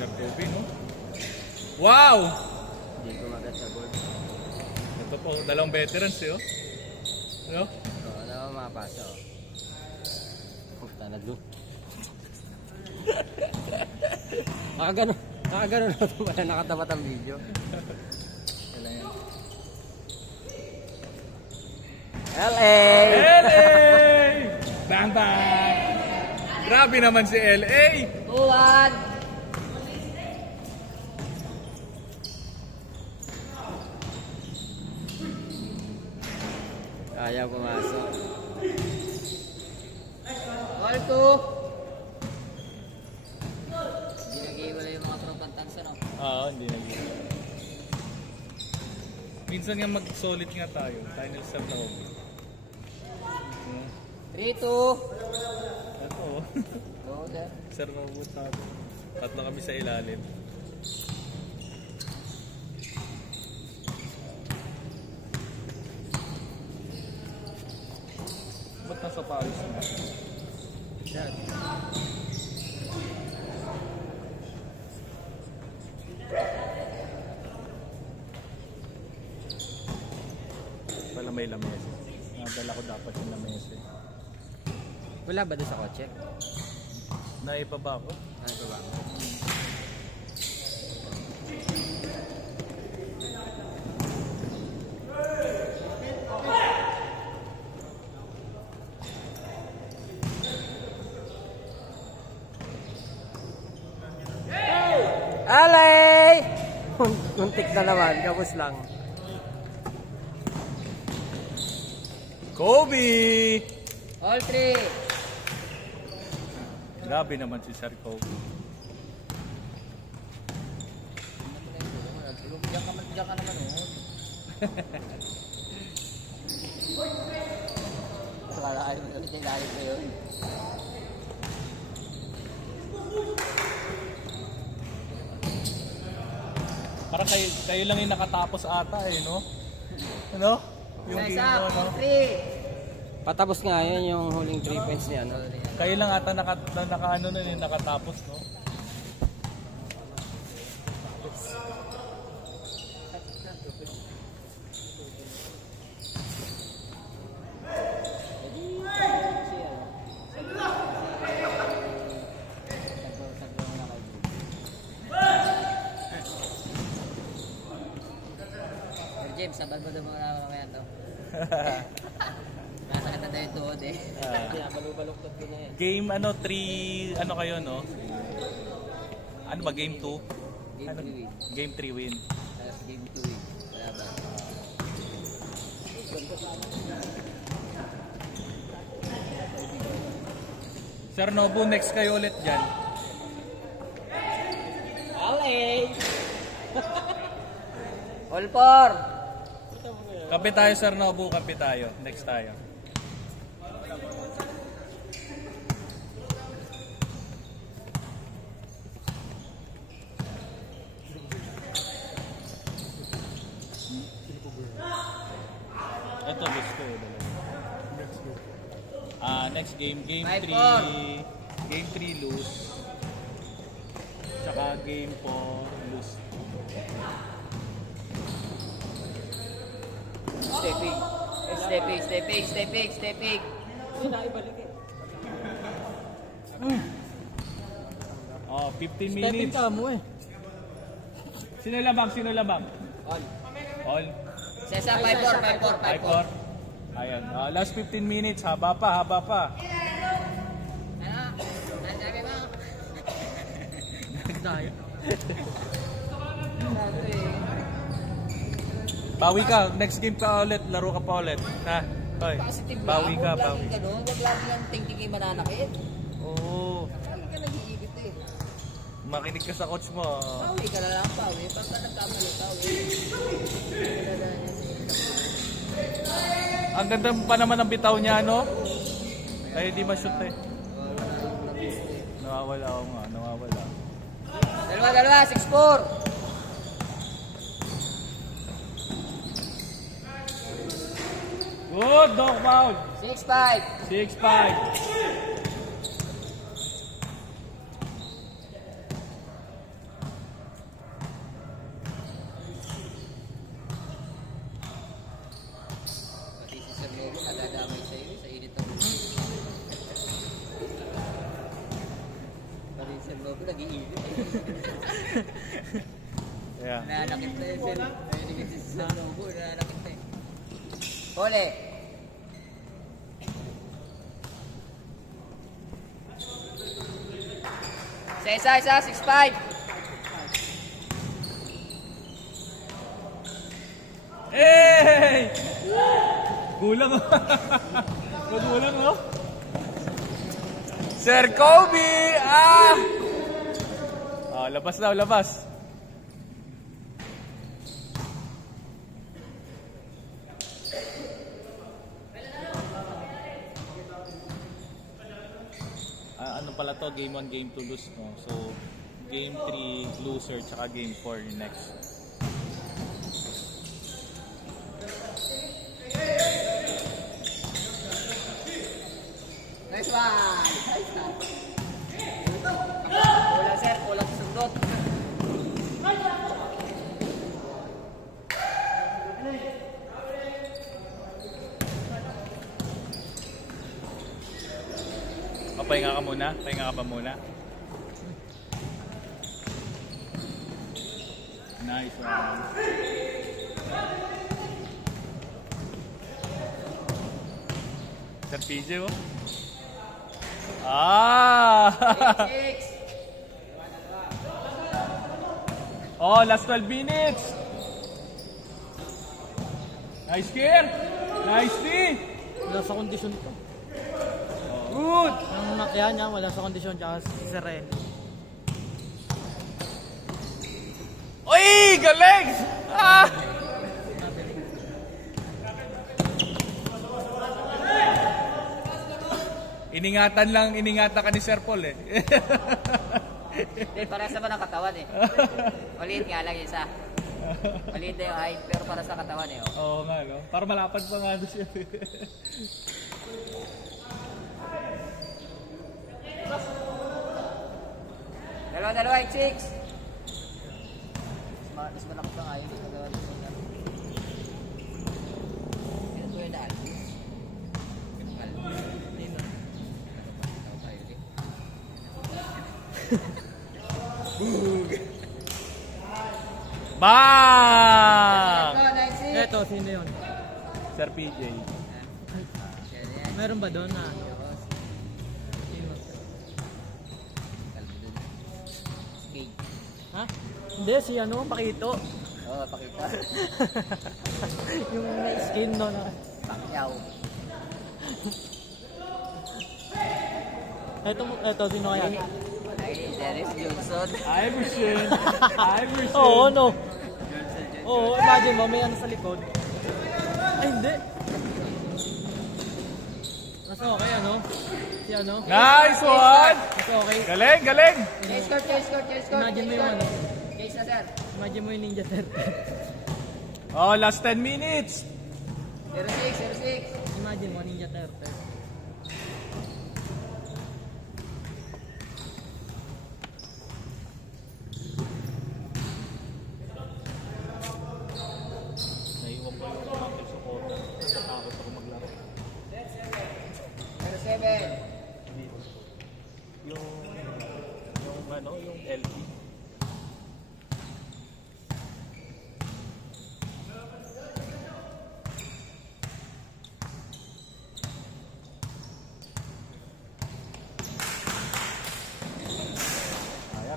Sir Kobe, no? Wow! Hindi ko magat sa board. Ito po, dalawang veterans eh, oh. Ano? Oo, ano ako makapasa, oh. Puta na doon. Nakaganon na ito pala nakatapat ang video. Kailan yan? LA! LA! Bang bang! Grabe naman si LA! Uwan! Ayaw pumasok. All two! Hindi nag-iwala yung mga tropang tansa, no? Oo, hindi naging. Minsan nga mag-solid nga tayo. Final serve na ako. 3-2! Ito, oh. Oo, sir. Serve na ako tayo. Tatlo kami sa ilalim. Ba't nasa Paris na? Sir. Pala may lamesa. Nadala ko dapat yung lamesa. Wala ba doon sa kotse? Naibaba ko. Ano ba? Alay! Kuntik na naman, kapos lang. Kobe! All three! Grabe naman si Sir Kobe. Diyan ka naman, oh. Kala kayo, galit ko yun. Parang kayo lang yung nakatapos ata eh, no? Ano? Yung game mo, no? Patapos nga yun yung huling 3 points niya, no? Kayo lang ata ano na yun, nakatapos, no? James, sabad mo na mga mamaya to. Nasakit na tayo yung tuhod eh. Balok-baloktot ko na yan. Game 3, ano kayo, no? Ano ba, game 2? Game 3 win. Game 3 win. Tapos game 2 win. Wala ba? Sir Nobu, next kayo ulit dyan. Alay! All four! Kape tayo, Sir Nobu, kape tayo. Next tayo. Ito, gusto ko. Next game, game 3. Game 3 lose. Tsaka game 4 lose. Stepping. Stepping. Oh, 15 minutes. Stepping ka mo eh. Sino labang? All. All. Sesa, 5-4. 5-4. Ayan. Last 15 minutes. Haba pa. Ano? Ano sabi mo? Nagdayo. Bawi ka. Next game ka ulit. Laro ka pa ulit. Ha? Hoy. Positive Bawi ka. Huwag laging ganun. Huwag laging lang tingtingin mananakit. Oo. Lagi ka nag-iigit eh. Makinig ka sa coach mo. Pawi ka na lang, pawi. Pagka nagkamali, pawi. Ang ganda pa naman ng bitaw niya, no? Ay, di ma-shoot eh. Nawawala ako nga. Nawawala. Dalawa, 6-4. Good, dog foul. 6-5. 6-5. nag-iigit. Yeah. Nananakit na yun, sir. Nananakit sa logo, nananakit na eh. Huli. Isa, 6'5". Hey! Gulang oh. Gulang oh. Sir Kobe! Ah! Oh, labas daw, labas. Ano pala to? Game 1, game 2 lose mo. So, game 3 loser, tsaka game 4 yung next. Nice one! Nice one! Kulang sir, kulang sa sundot. Pahinga ka muna? Pahinga ka pa muna? Nice one. Sir PJ oh? Ah! 6. Oh, last 12 minutes! Nice kill! Nice D! Wala sa kondisyon to. Good! Ang nakya niya, wala sa kondisyon, tsaka si Seren. Uy! Galing! Ah! Iningatan ka ni Sir Paul eh. Hindi, parehas naman ang katawan eh. Maliit nga lang isa. Maliit na yung height, pero para sa katawan eh. Oh. Oo nga no? Para malapad pa nga doon siya. Dalawa, 6. Mas malaki pa nga yun. Dalawa. Ito yung daan. Bang! Eto, sino yun? Sir PJ. Meron ba doon na? Ha? Hindi, si ano, Pakito. Oo, pakita. Yung may skin no na. Pacquiao. Eto, sino kaya? Ay, Dennis Johnson. Iverson. Iverson. Oo, no. Oo, imagine mo, may ano sa likod. Ay, hindi. Mas okay, ano? Si ano? Nice one! Mas okay. Galing, galing! Case court. Imagine mo yung ano. Case na, sir. Imagine mo yung Ninja Turtle. Oh, last 10 minutes. 06. Imagine mo, Ninja Turtle. Naiwan ko yung kumapit sa kota. Natatakot ako maglaro. 07. Yung ano, yung LP.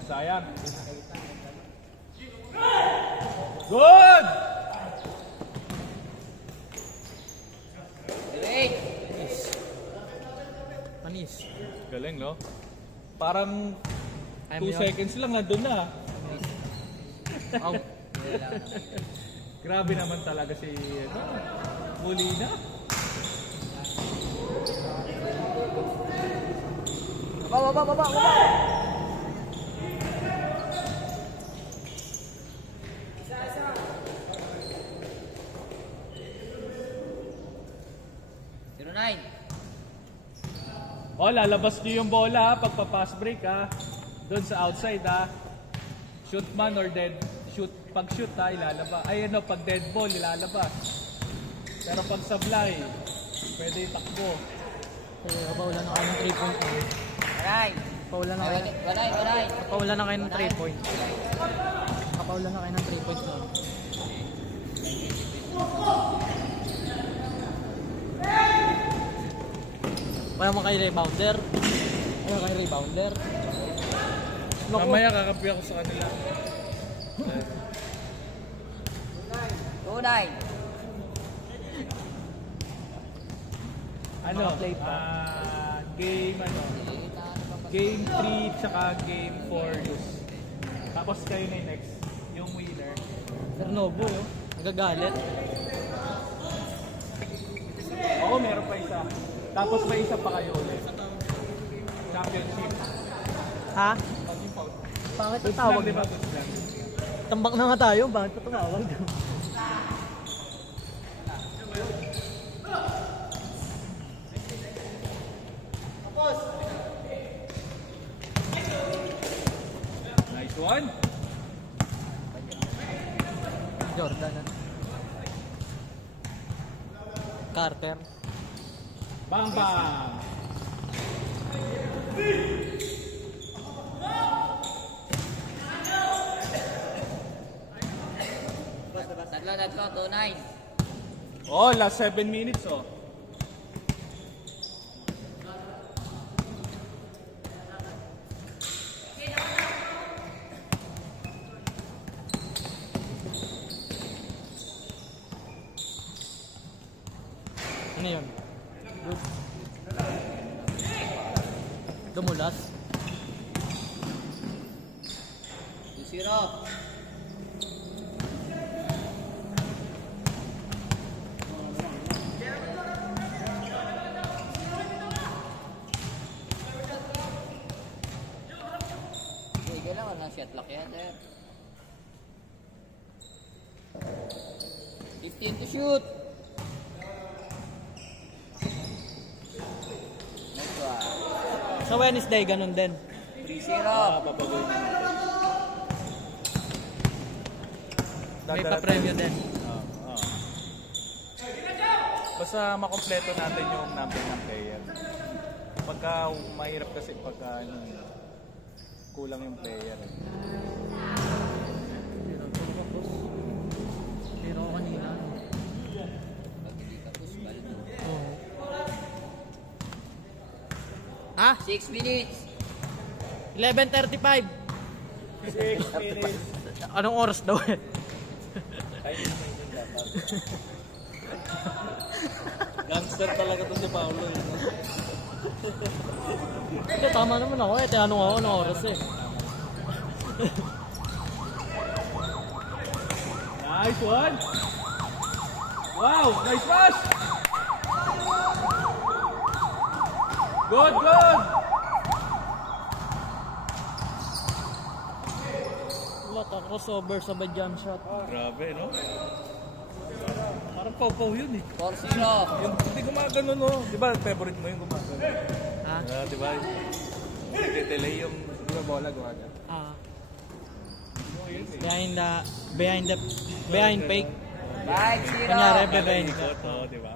Sayang. Good! 08. Panis. Galing, no? Parang Kaya 2 mo yun? seconds lang nandun na. Out. Grabe naman talaga si Molina. Baba. 09. Oh, lalabas niyo yung bola pagpa-pass break ha. Doon sa outside ha. Shoot man or dead shoot. Pag shoot ha, ilalabas. Ay ano, pag dead ball ilalabas. Pero pag sablay, pwede itakbo. Kaya ba wala na kami 3 point. 9. Paulan na kayo. Walay. Paulan na kayo ng 3 points. Paulan na kayo ng 3 points doon. Kaya mo kay rebounder. Kaya kay rebounder. Mamaya kakapi ako sa kanila. Tunay. Ano? Game 3 tsaka game 4 lose. Tapos kayo na yung next. Yung winner. Cernovo, nagagalit. Oo, meron pa isa. Tapos may isa pa kayo ulit. Championship. Ha? Bakit tatawag Di ba? ba? Goods lang. Tambak na nga tayo, bakit pa tumawag? Nice one. Jordan. Carter. Bang bang. Tatlo, tunay. Oh, last 7 minutes oh. Ano yun? Dumulas. 2-0. Sige lang, walang shot lock yan, sir. 15 to shoot. Next one. Sa Wednesday, ganun din. 3-0. Babagoy na. May pa-premyo din. Basta makompleto natin yung number ng player. Pagka mahirap kasi pagka kulang yung player. Pero kanina. Pag hindi ka push, balik mo. Oo. Ha? 6 minutes. 11:35. 6 minutes. Anong oras daw eh? Gangster talaga to si Paolo. Ito, tama naman ako eh. Tinanong ako anong oras eh. Nice one. Wow, nice pass. Good. Wala ka crossover sa jump shot. Grabe, no? Parang pau-pau yun eh. 4-0. Yung hindi gumagano, no? Di ba favorite mo yung gumagano? Ha? Di ba? Delay yung di ba bola gumagano? Ah. Behind fake. 5-0. Kanyari, behind ka. Oo, di ba?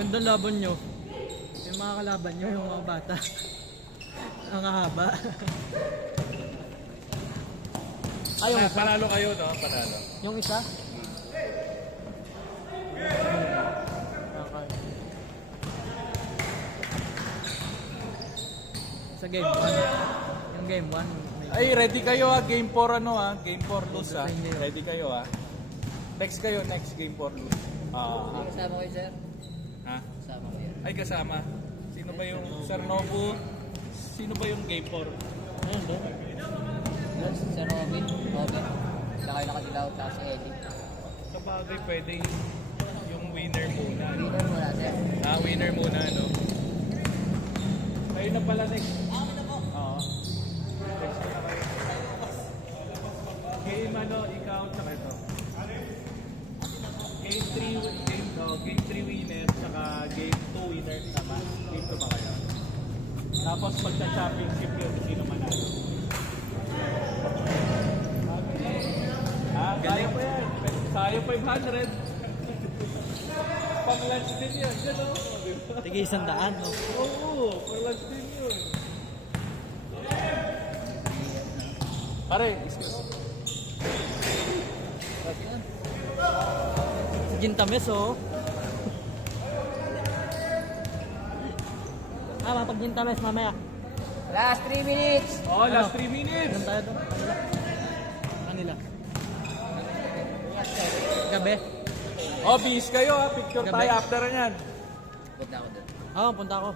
Ganda laban nyo. Yung mga kalaban nyo, yung mga bata. Ang haba. Ay, yung isa. Panalo kayo, no? Panalo. Yung isa? Sa game 1. Yung game 1. Ay, ready kayo ha. Game 4 ano ha. Game 4 lose ha. Ready kayo ha. Next kayo, next game 4 lose. Kasama ko yun, sir. Ha? Kasama ko yun. Ay, kasama. Sino ba yung Sir Nobu? Sino ba yung game 4? Ayun doon. Sir Robin. Saka yung nakasilaw, saka si Eddie. Sabagay, pwede yung winner muna. No? Winner mo na, sir. Winner muna, no? Kayo na pala next. Oo. Next na kayo. Game ikaw, tsaka ito. Game 3 winner, tsaka game 2 winner. Tama? Game 2 ba kayo? Tapos pagka-championship yun, sino manalo. Kaya pa yan. Tayo 500. Pang-lunch din yan. Yan o. Tigay 100, no? Oo, pang-lunch din yun. Pare, excuse. Si Gintames, oh. Pag Gintames mamaya. Last 3 minutes. Oh, last 3 minutes. Doon tayo doon. Kanila. Gabi. Oh, bis kayo ha. Picture Gabi. tayo after yan. Punta ako doon. Oo, punta ako.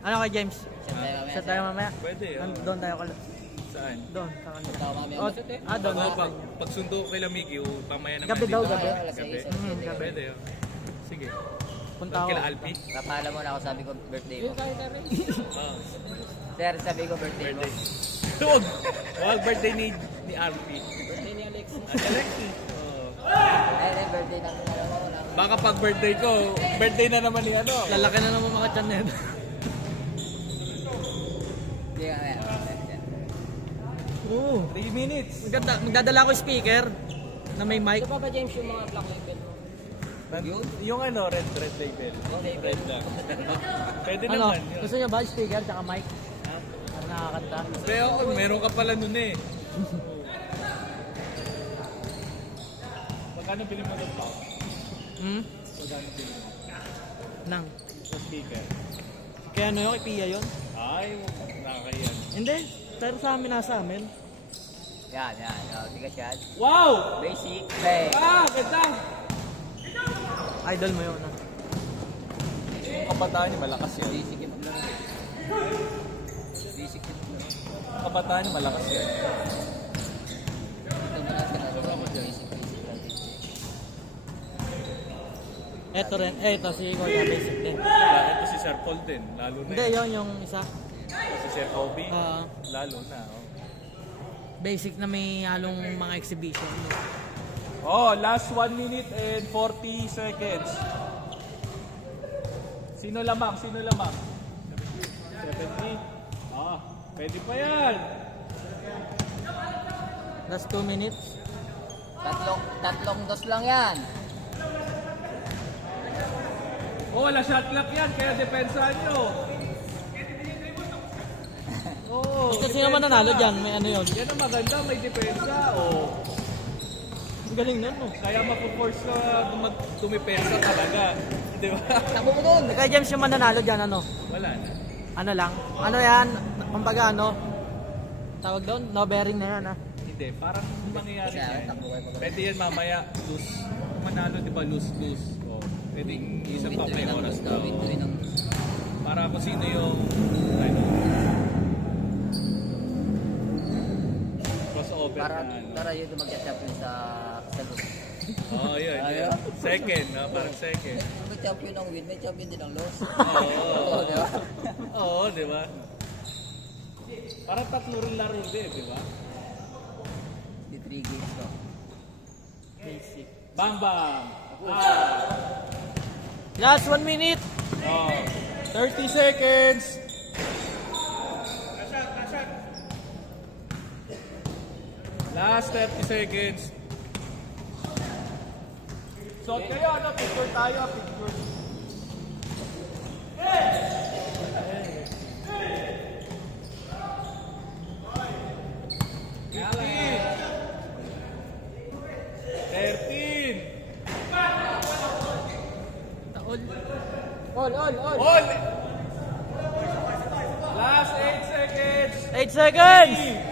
Ano kay James? Shot tayo mamaya. Shot tayo mamaya. Pwede, Doon tayo Saan? Doon, sa kanila. Punta ako mamaya. Oh, doon. Pagsundo kay Lamigi, pamaya naman Gabi daw, gabi. Alas 6. Gabi. Pwede oh. Sige. Punta ako. Kila Alpi. Papaalam mo na ako, sabi ko birthday mo. Oh, Sir, sabi ko birthday mo. birthday. Huwag! Huwag birthday ni Alpi. Birthday ni Alex. Alexi. Oh. Ay, birthday namin dalawa. Baka pag birthday ko, birthday na naman ni ano. Lalaki na naman mga tiyan na yun. Hindi ka kaya. Oo. 3 minutes. Magdadala ko speaker na may mic. Ito pa ba, James, yung mga black label mo? Yung ano, red label. Red lang. Pwede Ano? naman. Yun. Gusto niyo ba speaker tsaka mic? Para nakakanta. Pero meron ka pala nun eh. Magkano bilhin mo doon pa? Magkano bilhin mo? Nang. Sa speaker. Kaya ano yun? Kay Pia yun? Ay, nakakayan. Hindi. Pero sa amin, nasa amin. Yan. Oh, tigas yan. Wow! Basic play. Ganda! Idol mo yun. Yung kabataan niya, malakas yan. Basic yung maglaro. Basic yung maglaro. Kabataan niya, malakas yan. Ito mo lang sila. Basic lang. Eto rin. Eto si Kuya basic din. Ito si Sir Paul din, lalo na Hindi, yan. yun yung isa. Si Sir Kobe, Ah. lalo na. Basic na may halong mga exhibition. Oh, last 1 minute and 40 seconds. Sino lamang? 70. Pwede pa yan. Last 2 minutes. Tatlong dos lang yan. Oh, wala shot clock yan, kaya depensahan nyo. Oh, Basta sino man nanalo dyan, may ano yun. Yan ang maganda, may depensa. Oh. Ang galing nun, no? Kaya mapuforce ka tumipensa talaga. Di ba? Tabo mo doon. Kaya James yung mananalo dyan, ano? Wala na. Ano lang? Ano yan? Kumbaga ano? Tawag doon? No bearing na yan, ha? Hindi, parang mangyayari Siya, yan. takbo kayo mag- Pwede yan mamaya, lose. Kung manalo, di ba, lose. Oh. Pwedeng isang pa may oras daw. Para kung sino yung ano, crossover na ano. Para yun mag-champion sa loob. Oh, yun. Yun. Second, no? Parang second. May champion ang win, may champion din ang loss. Oo, Di ba? Oo, di ba? Parang tatlo rin laro din, di ba? Di 3 games to. Bang bang! Last 1 minute! Oh, 30 seconds! Last 30 seconds. So kayo, ano? Picture tayo, picture. All! All! Last 8 seconds! 8 seconds! 3,